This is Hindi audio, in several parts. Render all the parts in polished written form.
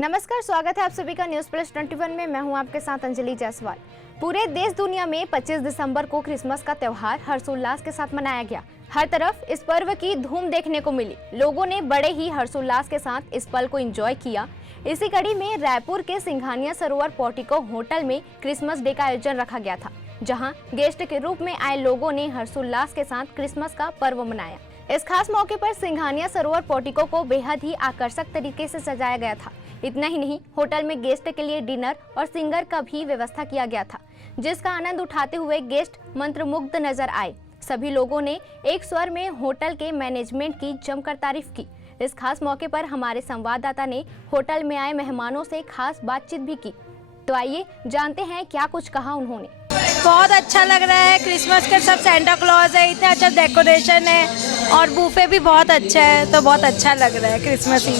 नमस्कार, स्वागत है आप सभी का न्यूज़ प्लस 21 में। मैं हूं आपके साथ अंजलि जायसवाल। पूरे देश दुनिया में 25 दिसंबर को क्रिसमस का त्यौहार हर्षोल्लास के साथ मनाया गया। हर तरफ इस पर्व की धूम देखने को मिली। लोगों ने बड़े ही हर्षोल्लास के साथ इस पल को एंजॉय किया। इसी कड़ी में रायपुर के सिंघानिया सरोवर पोर्टिको होटल में क्रिसमस डे का आयोजन रखा गया था, जहाँ गेस्ट के रूप में आए लोगों ने हर्षोल्लास के साथ क्रिसमस का पर्व मनाया। इस खास मौके पर सिंघानिया सरोवर पोर्टिको को बेहद ही आकर्षक तरीके से सजाया गया था। इतना ही नहीं, होटल में गेस्ट के लिए डिनर और सिंगर का भी व्यवस्था किया गया था, जिसका आनंद उठाते हुए गेस्ट मंत्रमुग्ध नजर आए। सभी लोगों ने एक स्वर में होटल के मैनेजमेंट की जमकर तारीफ की। इस खास मौके पर हमारे संवाददाता ने होटल में आए मेहमानों से खास बातचीत भी की। तो आइए जानते हैं क्या कुछ कहा उन्होंने। बहुत अच्छा लग रहा है। क्रिसमस के सब सेंटा क्लॉज है, इतना अच्छा डेकोरेशन है और बूफे भी बहुत अच्छा है, तो बहुत अच्छा लग रहा है क्रिसमस ही।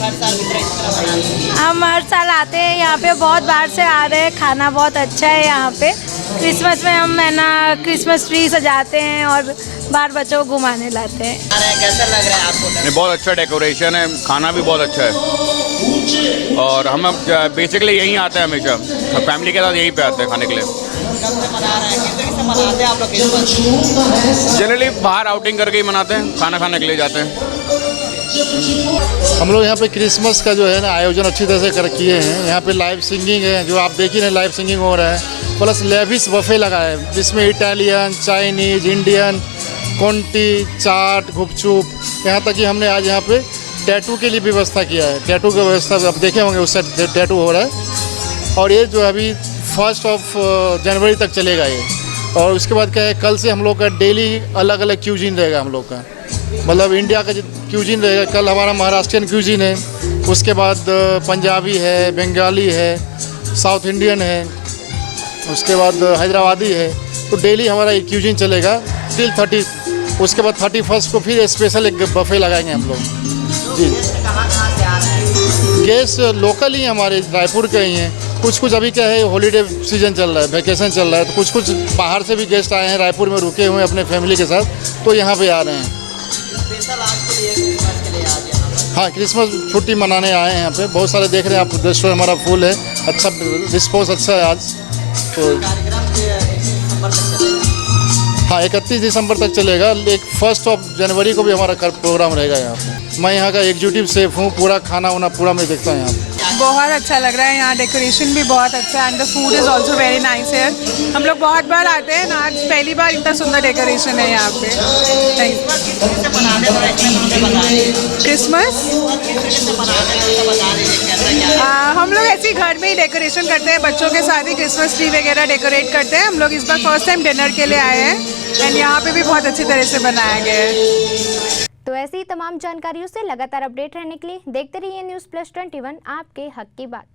हम हर साल आते हैं यहाँ पे, बहुत बार से आ रहे हैं। खाना बहुत अच्छा है यहाँ पे। क्रिसमस में हम है ना क्रिसमस ट्री सजाते हैं और बाहर बच्चों को घुमाने लाते हैं। कैसा लग रहा है आपको? बहुत अच्छा डेकोरेशन है, खाना भी बहुत अच्छा है और हम बेसिकली यहीं आते हैं हमेशा, फैमिली के साथ यहीं पे आते हैं खाने के लिए। मनाते हैं आप लोग? जनरली बाहर आउटिंग करके ही मनाते हैं, खाना खाने के लिए जाते हैं। हम लोग यहाँ पे क्रिसमस का जो है ना आयोजन अच्छी तरह से कर किए हैं। यहाँ पे लाइव सिंगिंग है, जो आप देख ही रहे, लाइव सिंगिंग हो रहा है। प्लस लेविस बफे लगा है, जिसमें इटालियन, चाइनीज, इंडियन, कोंटी, चाट, गुपचुप, यहाँ तक कि हमने आज यहाँ पे टैटू के लिए व्यवस्था किया है। टैटू की व्यवस्था आप देखे होंगे, उस साइड टैटू हो रहा है। और ये जो अभी 1 जनवरी तक चलेगा ये। और उसके बाद क्या है, कल से हम लोग का डेली अलग अलग क्यूजिन रहेगा हम लोग का, मतलब इंडिया का क्यूजिन रहेगा। कल हमारा महाराष्ट्रियन क्यूजिन है, उसके बाद पंजाबी है, बंगाली है, साउथ इंडियन है, उसके बाद हैदराबादी है। तो डेली हमारा ये क्यूजिन चलेगा टिल 30। उसके बाद 31 को फिर स्पेशल एक बफे लगाएंगे हम लोग। जी, गेस्ट लोकल ही हमारे रायपुर के ही हैं। कुछ अभी क्या है, हॉलीडे सीजन चल रहा है, वैकेशन चल रहा है, तो कुछ बाहर से भी गेस्ट आए हैं, रायपुर में रुके हुए हैं अपने फैमिली के साथ, तो यहाँ पे आ रहे हैं। हाँ, क्रिसमस छुट्टी मनाने आए हैं यहाँ पे। बहुत सारे देख रहे हैं आप, रेस्टोरेंट हमारा फुल है, अच्छा रिस्पॉन्स अच्छा है आज। तो हाँ, 31 दिसंबर तक चलेगा। 1 जनवरी को भी हमारा प्रोग्राम रहेगा यहाँ पे। मैं यहाँ का एग्जीक्यूटिव शेफ हूँ, पूरा खाना वाना पूरा मैं देखता हूँ यहाँ पे। बहुत अच्छा लग रहा है यहाँ, डेकोरेशन भी बहुत अच्छा है and the food is also very nice है। हम लोग बहुत बार आते हैं ना, आज पहली बार इतना सुंदर डेकोरेशन है यहाँ पे। क्रिसमस हम लोग ऐसे ही घर में ही डेकोरेशन करते हैं, बच्चों के साथ ही क्रिसमस ट्री वगैरह डेकोरेट करते हैं। हम लोग इस बार फर्स्ट टाइम डिनर के लिए आए हैं एंड यहाँ पे भी बहुत अच्छी तरह से बनाया गया है। तो ऐसी ही तमाम जानकारियों से लगातार अपडेट रहने के लिए देखते रहिए न्यूज़ प्लस 21, आपके हक की बात।